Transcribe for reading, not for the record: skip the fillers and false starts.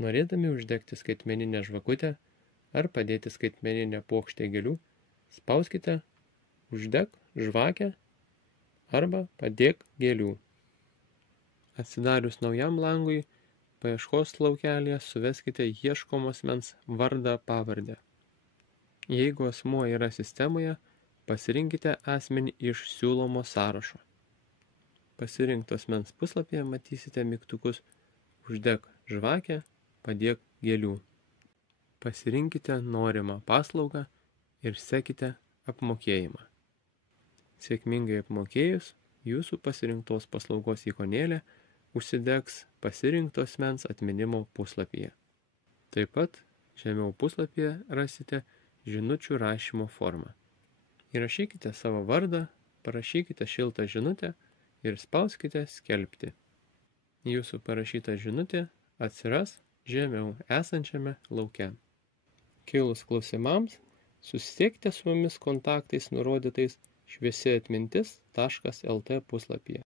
Norėdami uždegti skaitmeninę žvakutę ar padėti skaitmeninę puokštę gėlių, spauskite uždek žvakę arba padėk gėlių. Atsidarius naujam langui, paieškos laukelėje suveskite ieškomo asmens vardą pavardę. Jeigu asmuo yra sistemoje, pasirinkite asmenį iš siūlomo sąrašo. Pasirinkto asmens puslapyje matysite mygtukus uždek žvakę, padėk gėlių. Pasirinkite norimą paslaugą ir sekite apmokėjimą. Sėkmingai apmokėjus, jūsų pasirinktos paslaugos ikonėlė užsidegs pasirinkto asmens atminimo puslapyje. Taip pat žemiau puslapyje rasite žinučių rašymo formą. Įrašykite savo vardą, parašykite šiltą žinutę ir spauskite skelbti. Jūsų parašyta žinutė atsiras žemiau esančiame lauke. Kilus klausimams, susisiekite su mumis kontaktais nurodytais šviesiatmintis.lt puslapyje.